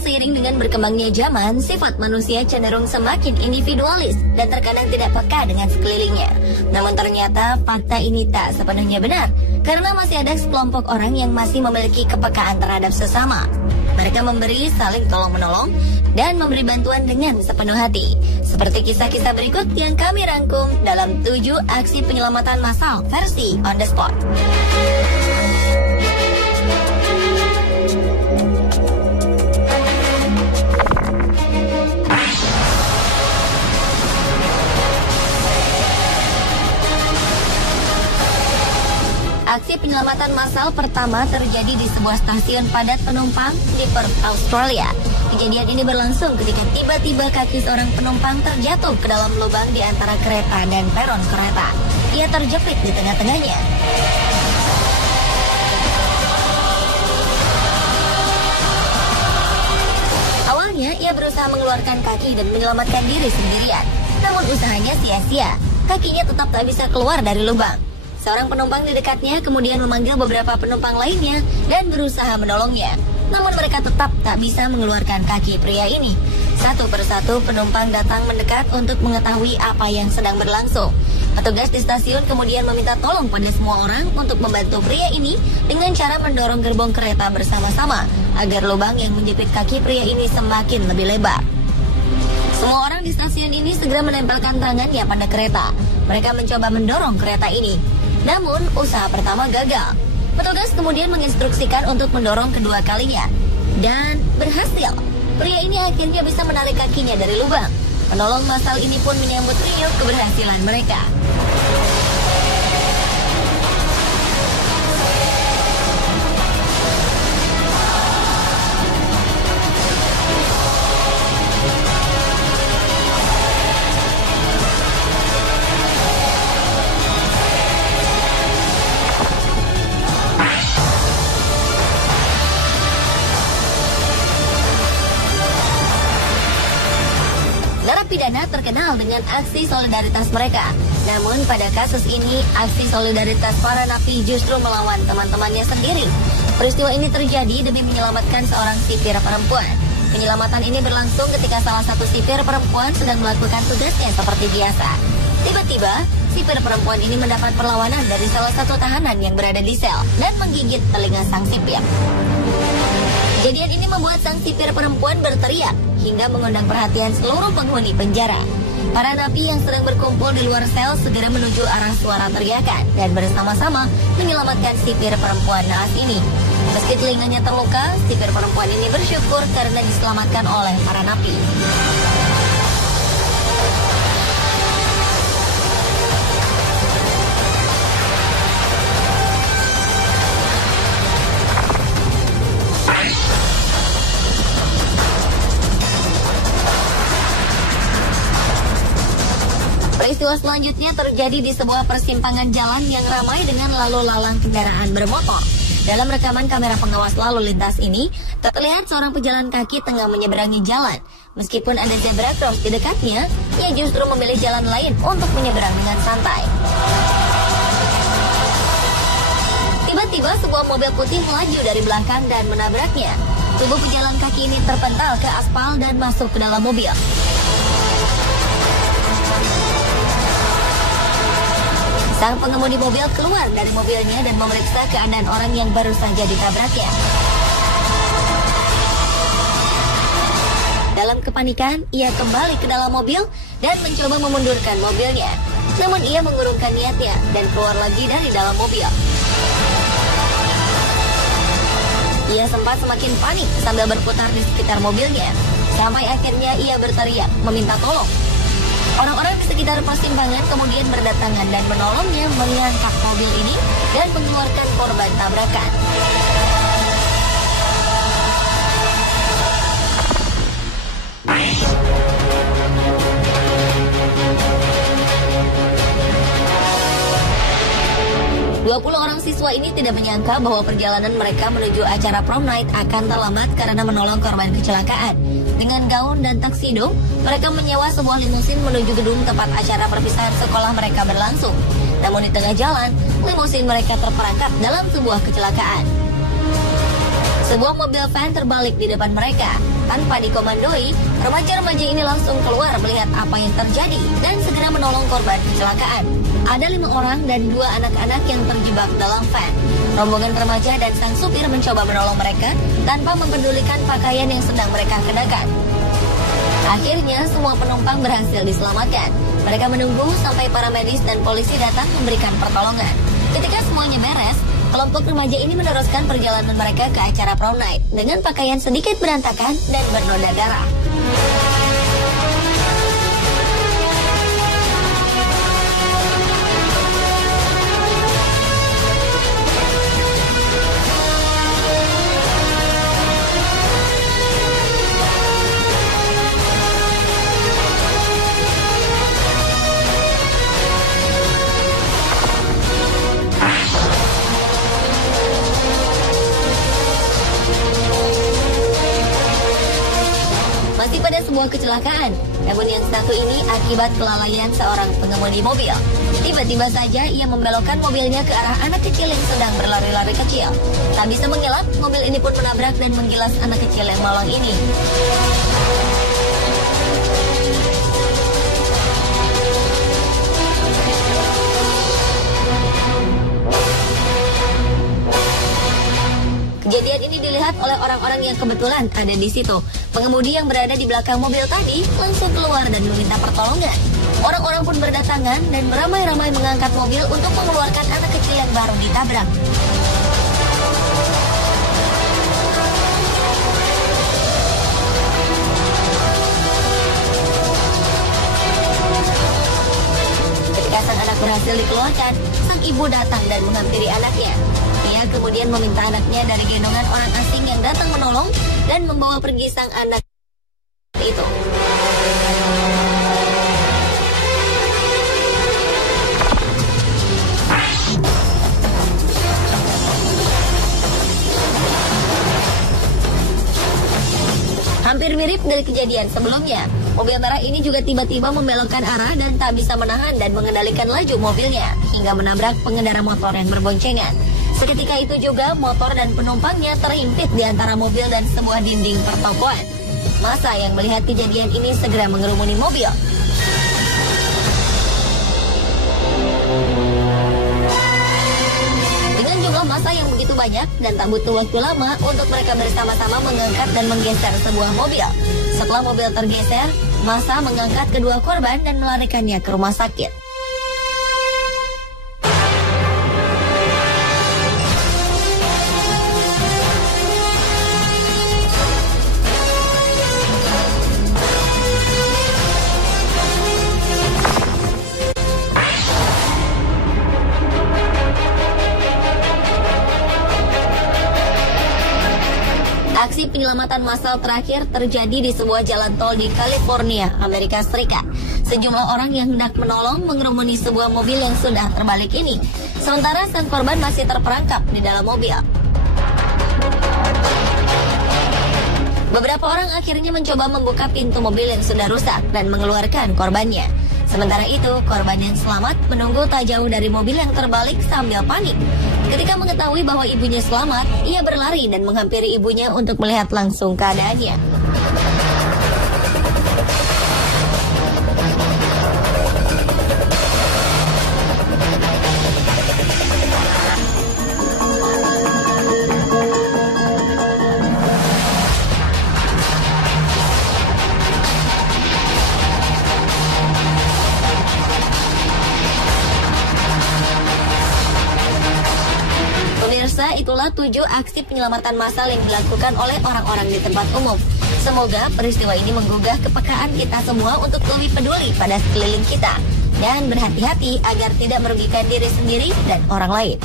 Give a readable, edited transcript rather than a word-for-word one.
seiring dengan berkembangnya zaman, sifat manusia cenderung semakin individualis dan terkadang tidak peka dengan sekelilingnya. Namun ternyata fakta ini tak sepenuhnya benar, karena masih ada sekelompok orang yang masih memiliki kepekaan terhadap sesama. Mereka memberi saling tolong-menolong dan memberi bantuan dengan sepenuh hati. Seperti kisah-kisah berikut yang kami rangkum dalam 7 aksi penyelamatan massal versi On The Spot. Aksi penyelamatan massal pertama terjadi di sebuah stasiun padat penumpang di Perth, Australia. Kejadian ini berlangsung ketika tiba-tiba kaki seorang penumpang terjatuh ke dalam lubang di antara kereta dan peron kereta. Ia terjepit di tengah-tengahnya. Awalnya, ia berusaha mengeluarkan kaki dan menyelamatkan diri sendirian. Namun usahanya sia-sia. Kakinya tetap tak bisa keluar dari lubang. Seorang penumpang di dekatnya kemudian memanggil beberapa penumpang lainnya dan berusaha menolongnya. Namun mereka tetap tak bisa mengeluarkan kaki pria ini. Satu persatu penumpang datang mendekat untuk mengetahui apa yang sedang berlangsung. Petugas di stasiun kemudian meminta tolong pada semua orang untuk membantu pria ini dengan cara mendorong gerbong kereta bersama-sama agar lubang yang menjepit kaki pria ini semakin lebih lebar. Semua orang di stasiun ini segera menempelkan tangannya pada kereta. Mereka mencoba mendorong kereta ini. Namun, usaha pertama gagal. Petugas kemudian menginstruksikan untuk mendorong kedua kalinya. Dan berhasil. Pria ini akhirnya bisa menarik kakinya dari lubang. Penolong massal ini pun menyambut riuh keberhasilan mereka. Narapidana terkenal dengan aksi solidaritas mereka. Namun pada kasus ini, aksi solidaritas para napi justru melawan teman-temannya sendiri. Peristiwa ini terjadi demi menyelamatkan seorang sipir perempuan. Penyelamatan ini berlangsung ketika salah satu sipir perempuan sedang melakukan tugasnya seperti biasa. Tiba-tiba, sipir perempuan ini mendapat perlawanan dari salah satu tahanan yang berada di sel dan menggigit telinga sang sipir. Kejadian ini membuat sang sipir perempuan berteriak hingga mengundang perhatian seluruh penghuni penjara. Para napi yang sedang berkumpul di luar sel segera menuju arah suara teriakan dan bersama-sama menyelamatkan sipir perempuan naas ini. Meski telinganya terluka, sipir perempuan ini bersyukur karena diselamatkan oleh para napi. Peristiwa selanjutnya terjadi di sebuah persimpangan jalan yang ramai dengan lalu lalang kendaraan bermotor. Dalam rekaman kamera pengawas lalu lintas ini, terlihat seorang pejalan kaki tengah menyeberangi jalan. Meskipun ada zebra cross di dekatnya, ia justru memilih jalan lain untuk menyeberang dengan santai. Tiba-tiba sebuah mobil putih melaju dari belakang dan menabraknya. Tubuh pejalan kaki ini terpental ke aspal dan masuk ke dalam mobil. Sang pengemudi mobil keluar dari mobilnya dan memeriksa keadaan orang yang baru saja ditabraknya. Dalam kepanikan, ia kembali ke dalam mobil dan mencoba memundurkan mobilnya. Namun ia mengurungkan niatnya dan keluar lagi dari dalam mobil. Ia sempat semakin panik sambil berputar di sekitar mobilnya. Sampai akhirnya ia berteriak meminta tolong. Orang-orang di sekitar persimpangan kemudian berdatangan dan menolongnya mengangkat mobil ini dan mengeluarkan korban tabrakan. Orang siswa ini tidak menyangka bahwa perjalanan mereka menuju acara prom night akan terlambat karena menolong korban kecelakaan. Dengan gaun dan tuxedo, mereka menyewa sebuah limusin menuju gedung tempat acara perpisahan sekolah mereka berlangsung. Namun di tengah jalan, limusin mereka terperangkap dalam sebuah kecelakaan. Sebuah mobil van terbalik di depan mereka. Tanpa dikomandoi, remaja-remaja ini langsung keluar melihat apa yang terjadi dan segera menolong korban kecelakaan. Ada 5 orang dan 2 anak-anak yang terjebak dalam van. Rombongan remaja dan sang supir mencoba menolong mereka tanpa mempedulikan pakaian yang sedang mereka kenakan. Akhirnya semua penumpang berhasil diselamatkan. Mereka menunggu sampai para medis dan polisi datang memberikan pertolongan. Ketika semuanya beres, kelompok remaja ini meneruskan perjalanan mereka ke acara prom night dengan pakaian sedikit berantakan dan bernoda darah. Masih pada sebuah kecelakaan, namun yang satu ini akibat kelalaian seorang pengemudi mobil. Tiba-tiba saja ia membelokkan mobilnya ke arah anak kecil yang sedang berlari-lari kecil. Tak bisa mengelak, mobil ini pun menabrak dan menggilas anak kecil yang malang ini. Kejadian ini dilihat oleh orang-orang yang kebetulan ada di situ. Pengemudi yang berada di belakang mobil tadi langsung keluar dan meminta pertolongan. Orang-orang pun berdatangan dan beramai-ramai mengangkat mobil untuk mengeluarkan anak kecil yang baru ditabrak. Ketika sang anak berhasil dikeluarkan, sang ibu datang dan menghampiri anaknya. Ia kemudian meminta anaknya dari gendongan orang asing yang datang menolong dan membawa pergi sang anak itu. Hampir mirip dari kejadian sebelumnya. Mobil merah ini juga tiba-tiba membelokkan arah dan tak bisa menahan dan mengendalikan laju mobilnya hingga menabrak pengendara motor yang berboncengan. Seketika itu juga motor dan penumpangnya terhimpit di antara mobil dan sebuah dinding pertokoan. Massa yang melihat kejadian ini segera mengerumuni mobil. Dengan jumlah massa yang begitu banyak dan tak butuh waktu lama untuk mereka bersama-sama mengangkat dan menggeser sebuah mobil. Setelah mobil tergeser, massa mengangkat kedua korban dan melarikannya ke rumah sakit. Aksi penyelamatan massal terakhir terjadi di sebuah jalan tol di California, Amerika Serikat. Sejumlah orang yang hendak menolong mengerumuni sebuah mobil yang sudah terbalik ini. Sementara sang korban masih terperangkap di dalam mobil. Beberapa orang akhirnya mencoba membuka pintu mobil yang sudah rusak dan mengeluarkan korbannya. Sementara itu, korban yang selamat menunggu tak jauh dari mobil yang terbalik sambil panik. Ketika mengetahui bahwa ibunya selamat, ia berlari dan menghampiri ibunya untuk melihat langsung keadaannya. Pemirsa, itulah 7 aksi penyelamatan massal yang dilakukan oleh orang-orang di tempat umum. Semoga peristiwa ini menggugah kepekaan kita semua untuk lebih peduli pada sekeliling kita dan berhati-hati agar tidak merugikan diri sendiri dan orang lain.